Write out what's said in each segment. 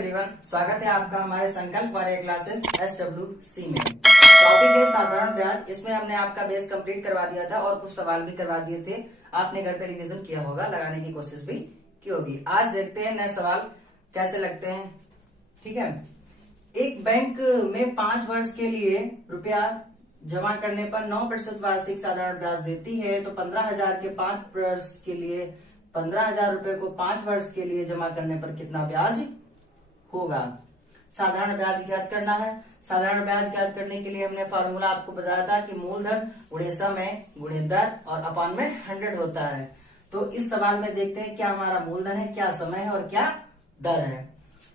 Everyone, स्वागत है आपका हमारे संकल्प वाले क्लासेस SWC में। टॉपिक है साधारण ब्याज। इसमें हमने आपका बेस कंप्लीट करवा दिया था और कुछ सवाल भी करवा दिए थे। आपने घर पे रिवीजन किया होगा, लगाने की कोशिश भी की होगी। आज देखते हैं नए सवाल कैसे लगते हैं। ठीक है, एक बैंक में 5 वर्ष के लिए रुपया जमा करने पर 9% वार्षिक साधारण ब्याज देती है, तो 15,000 के 5 वर्ष के लिए 15,000 रुपए को 5 वर्ष के लिए जमा करने पर कितना ब्याज होगा। साधारण ब्याज ज्ञात करना है। साधारण ब्याज ज्ञात करने के लिए हमने फॉर्मूला आपको बताया था कि मूलधन गुणे समय गुणे दर और अपॉन में 100 होता है। तो इस सवाल में देखते हैं क्या हमारा मूलधन है, क्या समय है और क्या दर है।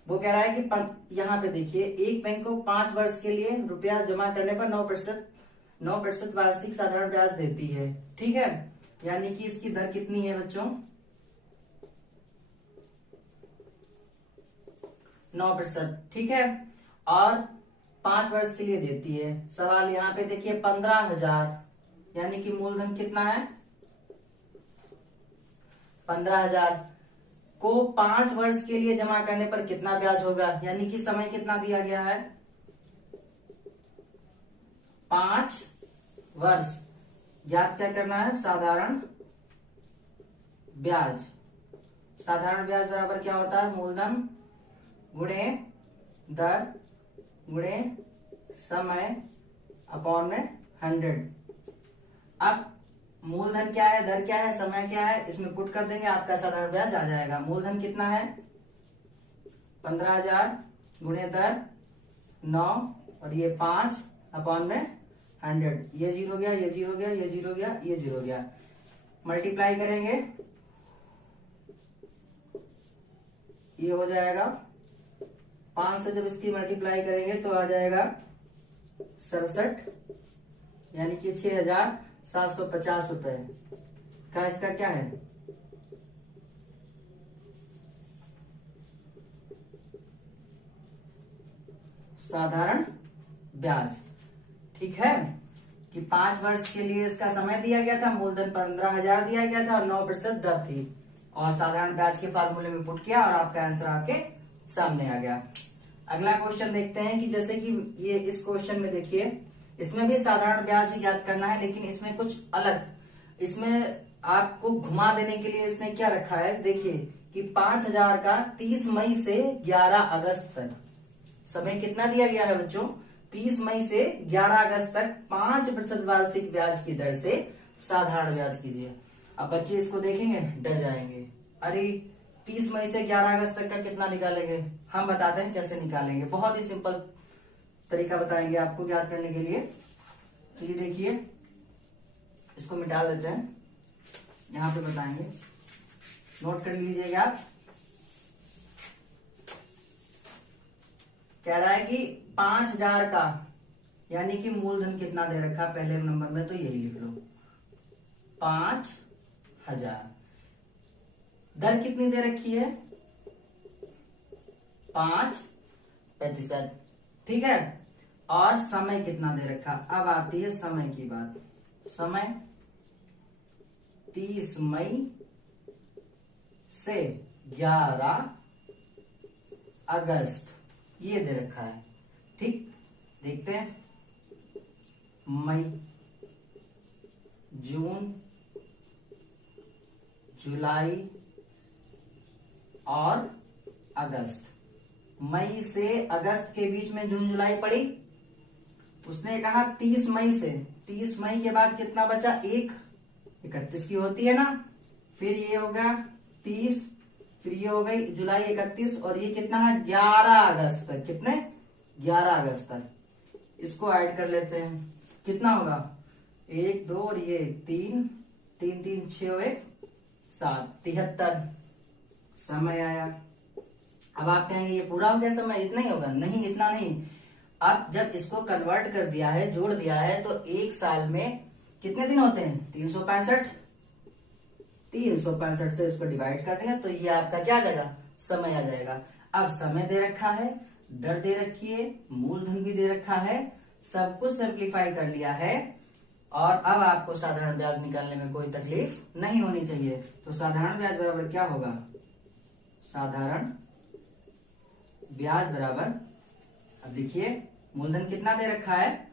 वो कह रहा है कि यहाँ पे देखिए, एक बैंक को 5 वर्ष के लिए रुपया जमा करने पर 9% वार्षिक साधारण ब्याज देती है। ठीक है, यानी कि इसकी दर कितनी है बच्चों, 9%। ठीक है, और 5 वर्ष के लिए देती है। सवाल यहाँ पे देखिए 15,000, यानी कि मूलधन कितना है 15,000 को 5 वर्ष के लिए जमा करने पर कितना ब्याज होगा, यानी कि समय कितना दिया गया है 5 वर्ष। याद क्या करना है, साधारण ब्याज। साधारण ब्याज बराबर क्या होता है, मूलधन गुणे दर गुणे समय अपॉन में 100। अब मूलधन क्या है, दर क्या है, समय क्या है, इसमें पुट कर देंगे, आपका साधारण ब्याज आ जाएगा। मूलधन कितना है 15,000 गुणे दर 9 और ये 5 अपॉन में 100। ये 0 गया, ये 0 गया, ये 0 गया, ये 0 गया। मल्टीप्लाई करेंगे, ये हो जाएगा 5 से जब इसकी मल्टीप्लाई करेंगे तो आ जाएगा 67, यानी कि 6,750 रुपए का इसका क्या है साधारण ब्याज। ठीक है, कि 5 वर्ष के लिए इसका समय दिया गया था, मूलधन 15,000 दिया गया था और 9% दर थी, और साधारण ब्याज के फार्मूले में पुट किया और आपका आंसर आपके सामने आ गया। अगला क्वेश्चन देखते हैं कि जैसे कि ये इस क्वेश्चन में देखिए, इसमें भी साधारण ब्याज ही याद करना है, लेकिन इसमें कुछ अलग, इसमें आपको घुमा देने के लिए इसने क्या रखा है, देखिए कि 5,000 का 30 मई से 11 अगस्त तक समय कितना दिया गया है बच्चों, 30 मई से 11 अगस्त तक 5% वार्षिक ब्याज की दर से साधारण ब्याज कीजिए। अब बच्चे इसको देखेंगे डर जाएंगे, अरे 30 मई से 11 अगस्त तक का कितना निकालेंगे। हम बताते हैं कैसे निकालेंगे, बहुत ही सिंपल तरीका बताएंगे आपको याद करने के लिए। तो ये देखिए, इसको मिटा देते हैं, यहां पे बताएंगे, नोट कर लीजिएगा आप। कह रहा है कि 5,000 का, यानी कि मूलधन कितना दे रखा पहले नंबर में, तो यही लिख लो 5,000। दर कितनी दे रखी है 5%। ठीक है, और समय कितना दे रखा। अब आती है समय की बात। समय 30 मई से 11 अगस्त ये दे रखा है। ठीक, देखते हैं, मई, जून, जुलाई और अगस्त। मई से अगस्त के बीच में जून जुलाई पड़ी। उसने कहा 30 मई से, 30 मई के बाद कितना बचा, 31 की होती है ना, फिर ये हो गया 30, फिर ये हो गई जुलाई 31, और ये कितना है 11 अगस्त तक। कितने 11 अगस्त तक। इसको ऐड कर लेते हैं, कितना होगा 1 2 और ये 3 3 3 6 और 1 7, 73 समय आया। अब आप कहेंगे ये पूरा हो गया समय, इतना ही होगा, नहीं इतना नहीं। अब जब इसको कन्वर्ट कर दिया है, जोड़ दिया है, तो एक साल में कितने दिन होते हैं 365। 365 से इसको डिवाइड कर देंगे तो ये आपका क्या आ जाएगा, समय आ जाएगा। अब समय दे रखा है, दर दे रखी है, मूलधन भी दे रखा है, सब कुछ सिंप्लीफाई कर लिया है, और अब आपको साधारण ब्याज निकालने में कोई तकलीफ नहीं होनी चाहिए। तो साधारण ब्याज बराबर क्या होगा, साधारण ब्याज बराबर, अब देखिए मूलधन कितना दे रखा है,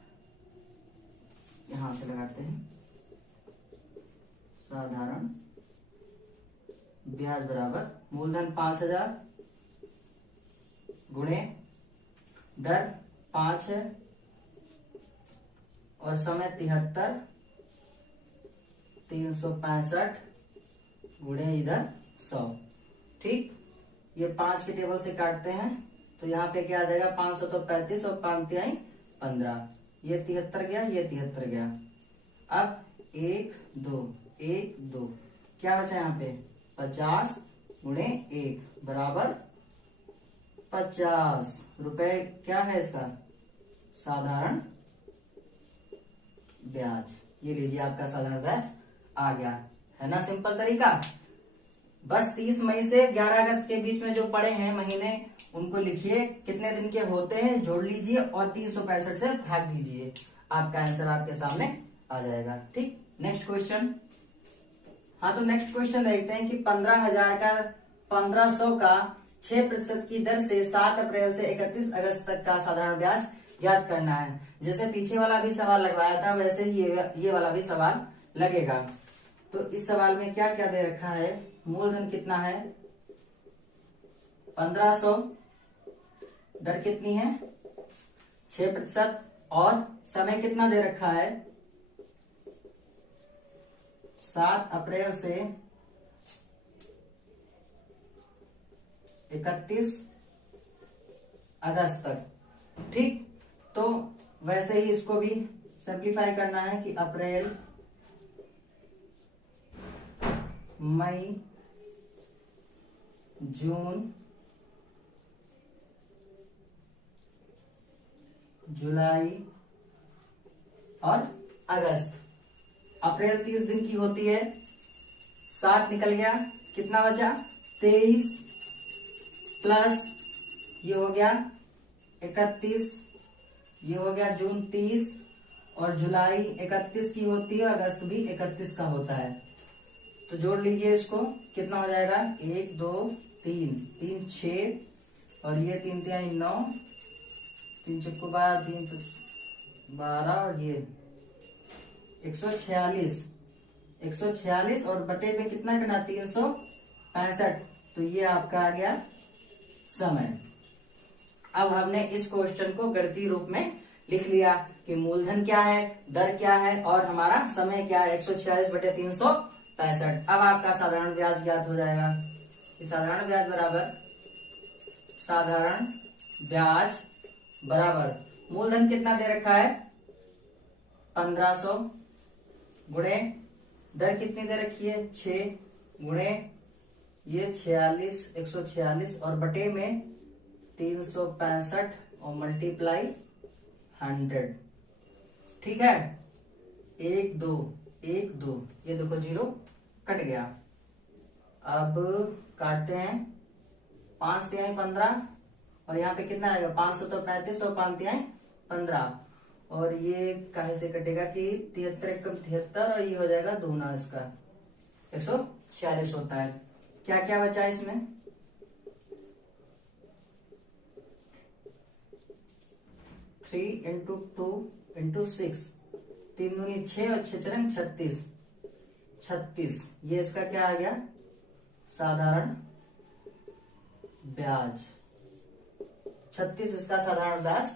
यहां से लगाते हैं, साधारण ब्याज बराबर मूलधन 5,000 गुणे दर 5 है और समय 73, 365 गुणे इधर 100। ठीक, ये 5 के टेबल से काटते हैं तो यहाँ पे क्या आ जाएगा, 500 तो 35 और 5 तिहाई 15, ये 73 गया, ये 73 गया। अब 1 2 1 2 क्या बचा यहाँ पे, 50 गुणे 1 बराबर 50 रुपए। क्या है इसका, साधारण ब्याज। ये लीजिए आपका साधारण ब्याज आ गया, है ना सिंपल तरीका। बस 30 मई से 11 अगस्त के बीच में जो पड़े हैं महीने, उनको लिखिए, कितने दिन के होते हैं जोड़ लीजिए और 365 से भाग दीजिए, आपका आंसर आपके सामने आ जाएगा। ठीक, नेक्स्ट क्वेश्चन। हाँ, तो नेक्स्ट क्वेश्चन देखते हैं कि 15,000 का 1500 का 6% की दर से 7 अप्रैल से 31 अगस्त तक का साधारण ब्याज ज्ञात करना है। जैसे पीछे वाला भी सवाल लगवाया था वैसे ही ये वाला भी सवाल लगेगा। तो इस सवाल में क्या क्या दे रखा है, मूलधन कितना है 1500, दर कितनी है 6% और समय कितना दे रखा है 7 अप्रैल से 31 अगस्त तक। ठीक, तो वैसे ही इसको भी सिंप्लीफाई करना है कि अप्रैल, मई, जून, जुलाई और अगस्त। अप्रैल 30 दिन की होती है, 7 निकल गया, कितना बचा 23 प्लस ये हो गया 31, ये हो गया जून 30 और जुलाई 31 की होती है, अगस्त भी 31 का होता है। तो जोड़ लीजिए इसको, कितना हो जाएगा 1 2 3 3 6 और ये 3 तिहाई 9, 3 चौको 12, 3 12 और ये 146 और बटे में कितना करना 365, तो ये आपका आ गया समय। अब हमने इस क्वेश्चन को गणितीय रूप में लिख लिया कि मूलधन क्या है, दर क्या है और हमारा समय क्या है 146 बटे 365। अब आपका साधारण ब्याज ज्ञात हो जाएगा कि साधारण ब्याज बराबर, साधारण ब्याज बराबर मूलधन कितना दे रखा है 1500 गुणे दर कितनी दे रखी है 6 गुणे ये 46 146 और बटे में 365 और मल्टीप्लाई 100। ठीक है, 1 2 1 2, ये देखो 0 कट गया। अब काटते हैं, 5 तिहाई 15 और यहाँ पे कितना आएगा 500 तो 35 और 5 तिहाई 15 और ये काहे से कटेगा कि 73 कम 73 और ये हो जाएगा दूना इसका 146 होता है। क्या क्या बचा इसमें 3 इंटू 2 इंटू 6, 3 दूनी 6 और 6 चरंग 36, ये इसका क्या आ गया साधारण ब्याज, 36 इसका साधारण ब्याज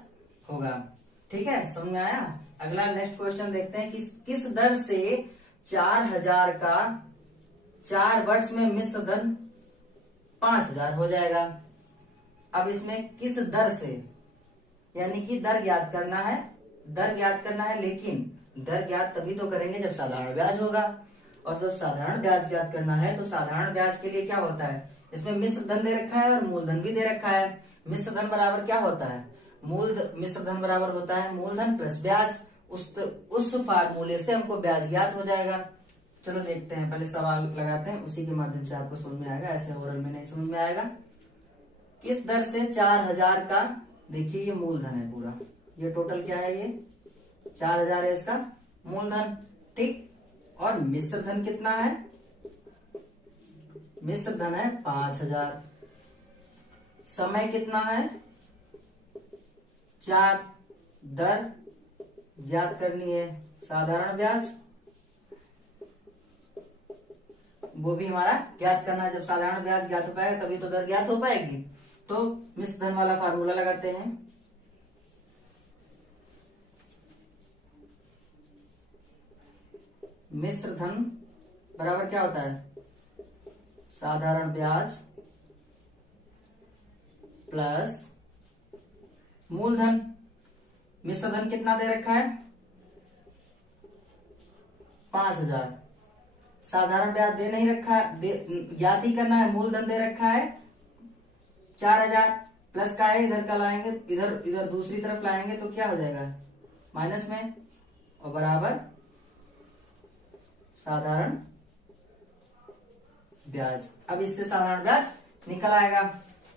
होगा। ठीक है, समझ में आया। अगला नेक्स्ट क्वेश्चन देखते हैं कि किस दर से 4000 का 4 वर्ष में मिश्र धन 5000 हो जाएगा। अब इसमें किस दर से, यानी कि दर ज्ञात करना है, दर ज्ञात करना है, लेकिन दर ज्ञात तभी तो करेंगे जब साधारण ब्याज होगा, और जब साधारण ब्याज ज्ञात करना है तो साधारण ब्याज के लिए क्या होता है, इसमें मिश्र धन दे रखा है और मूलधन भी दे रखा है। मिश्र धन बराबर क्या होता है, मिश्र धन बराबर होता है मूलधन प्लस ब्याज। उस फार्मूले से हमको ब्याज ज्ञात हो जाएगा। चलो देखते हैं, पहले सवाल लगाते हैं, उसी के माध्यम से आपको समझ में आएगा, ऐसे ओरल में नहीं समझ में आएगा। किस दर से 4000 का, देखिए ये मूलधन है पूरा, ये टोटल क्या है, ये 4000 है इसका मूलधन। ठीक, और मिश्र धन कितना है, मिश्र धन है 5000। समय कितना है 4, दर ज्ञात करनी है, साधारण ब्याज वो भी हमारा ज्ञात करना है। जब साधारण ब्याज ज्ञात हो पाएगा तभी तो दर ज्ञात हो पाएगी। तो मिश्र धन वाला फार्मूला लगाते हैं। मिश्र धन बराबर क्या होता है, साधारण ब्याज प्लस मूलधन। मिश्र धन कितना दे रखा है 5000, साधारण ब्याज दे नहीं रखा, ज्ञात ही करना है, मूलधन दे रखा है 4000, प्लस का है इधर का लाएंगे, इधर इधर दूसरी तरफ लाएंगे तो क्या हो जाएगा माइनस में, और बराबर साधारण ब्याज। अब इससे साधारण ब्याज निकल आएगा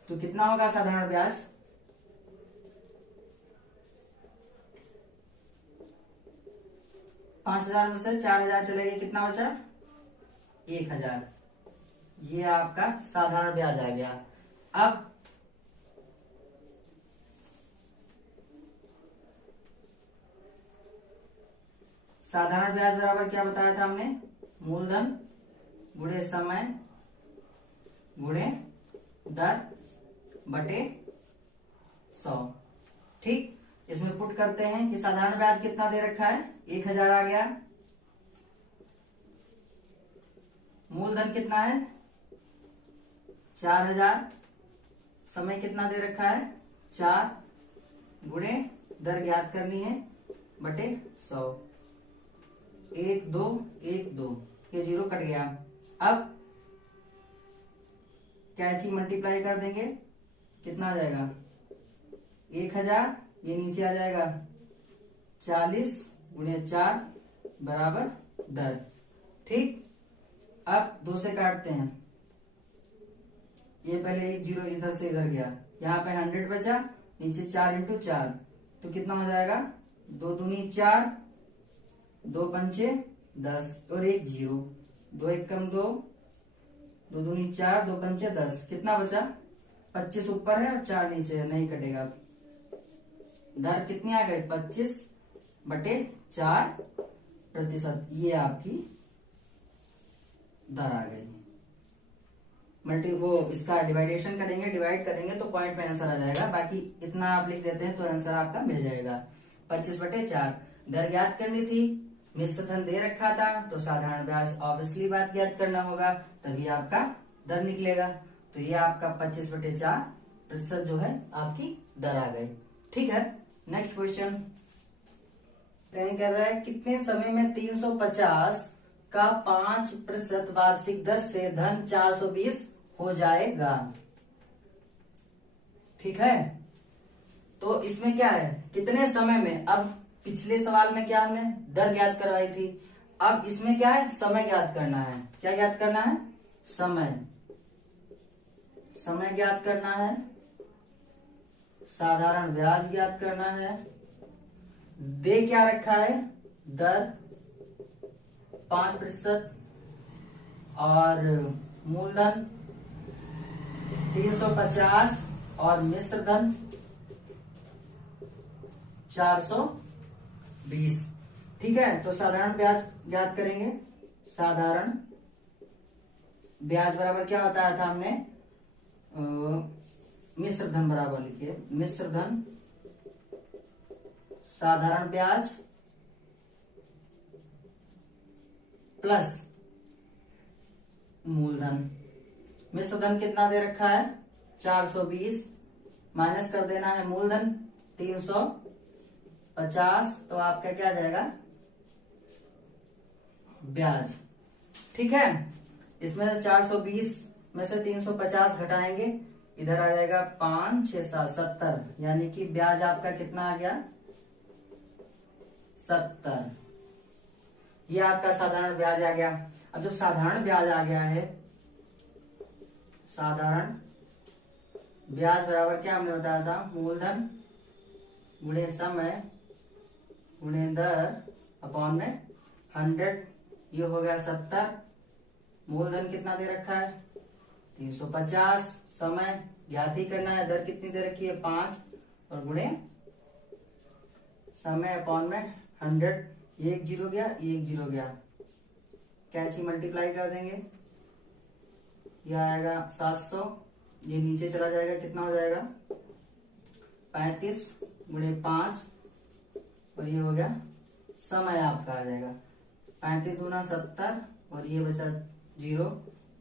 तो कितना होगा साधारण ब्याज 5000 में से 4000 चले गए, कितना बचा 1000। ये आपका साधारण ब्याज आ गया। अब साधारण ब्याज बराबर क्या बताया था हमने, मूलधन गुणे समय गुणे दर बटे 100। ठीक, इसमें पुट करते हैं कि साधारण ब्याज कितना दे रखा है 1000 आ गया, मूलधन कितना है 4000, समय कितना दे रखा है 4 गुणे दर ज्ञात करनी है बटे 100। 1 2 1 2, ये 0 कट गया। अब कैंची मल्टीप्लाई कर देंगे, कितना आ जाएगा 1000, ये नीचे आ जाएगा 40 गुणे 4 बराबर दर। ठीक, अब 2 से काटते हैं, ये पहले 1 0 इधर से इधर गया, यहाँ पे 100 बचा, नीचे 4 इंटू 4 तो कितना हो जाएगा 2 दूनी 4, 2 पंचे 10 और 1 0, 2 1 कम 2, 2 दूनी 4, 2 पंचे 10, कितना बचा 25 ऊपर है और 4 नीचे है, नहीं कटेगा। दर कितनी आ गई 25 बटे 4%, ये आपकी दर आ गई। मल्टी वो इसका डिवाइडेशन करेंगे, डिवाइड करेंगे तो पॉइंट में आंसर आ जाएगा, बाकी इतना आप लिख देते हैं तो आंसर आपका मिल जाएगा। 25 बटे 4 दर ज्ञात करनी थी, मिश्र धन दे रखा था तो साधारण ब्याज ऑब्वियसली बात ज्ञात करना होगा, तभी आपका दर निकलेगा। तो ये आपका 25 बटे 4% जो है आपकी दर आ गई। ठीक है, नेक्स्ट क्वेश्चन कह रहा है कितने समय में 350 का 5% वार्षिक दर से धन 420 हो जाएगा। ठीक है, तो इसमें क्या है कितने समय में, अब पिछले सवाल में क्या हमने दर ज्ञात करवाई थी, अब इसमें क्या है समय ज्ञात करना है। क्या ज्ञात करना है समय, समय ज्ञात करना है, साधारण ब्याज ज्ञात करना है, दे क्या रखा है दर 5% और मूलधन 350 और मिश्र धन 420। ठीक है, तो साधारण ब्याज ज्ञात करेंगे। साधारण ब्याज बराबर क्या बताया था हमने, मिश्र धन बराबर लिखिए, मिश्र धन साधारण ब्याज प्लस मूलधन। मिश्र धन कितना दे रखा है 420, माइनस कर देना है मूलधन 350, तो आपका क्या आ जाएगा ब्याज। ठीक है, इसमें से 420 में से 350 घटाएंगे, इधर आ जाएगा 5 6 7 70, यानी कि ब्याज आपका कितना आ गया 70। ये आपका साधारण ब्याज आ गया। अब जब साधारण ब्याज आ गया है, साधारण ब्याज बराबर क्या हमने बताया था, मूलधन गुणे समय गुणे दर अपॉन में 100, ये हो गया 70। मूलधन कितना दे रखा है 350 समय ज्ञात ही करना है। दर कितनी दे रखी है 5 और गुणे समय अपॉन में 100। एक जीरो गया, एक जीरो गया, कैची मल्टीप्लाई कर देंगे, यह आएगा 700, ये नीचे चला जाएगा, कितना हो जाएगा 35 गुणे 5 और ये हो गया समय आपका आ जाएगा 35 दूना 70 और ये बचा 0,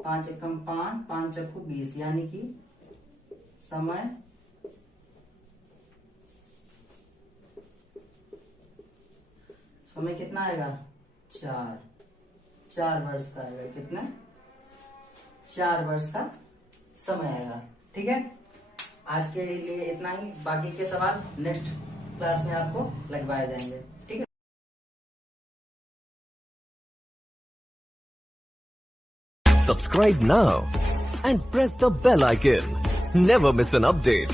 5 एकम 5, 5 चक्कू 20, यानी कि समय कितना आएगा 4 वर्ष का आएगा। कितना 4 वर्ष का समय आएगा। ठीक है, आज के लिए इतना ही, बाकी के सवाल नेक्स्ट क्लास में आपको लगवाए जाएंगे। ठीक है, Subscribe now and press the bell icon. Never miss an update.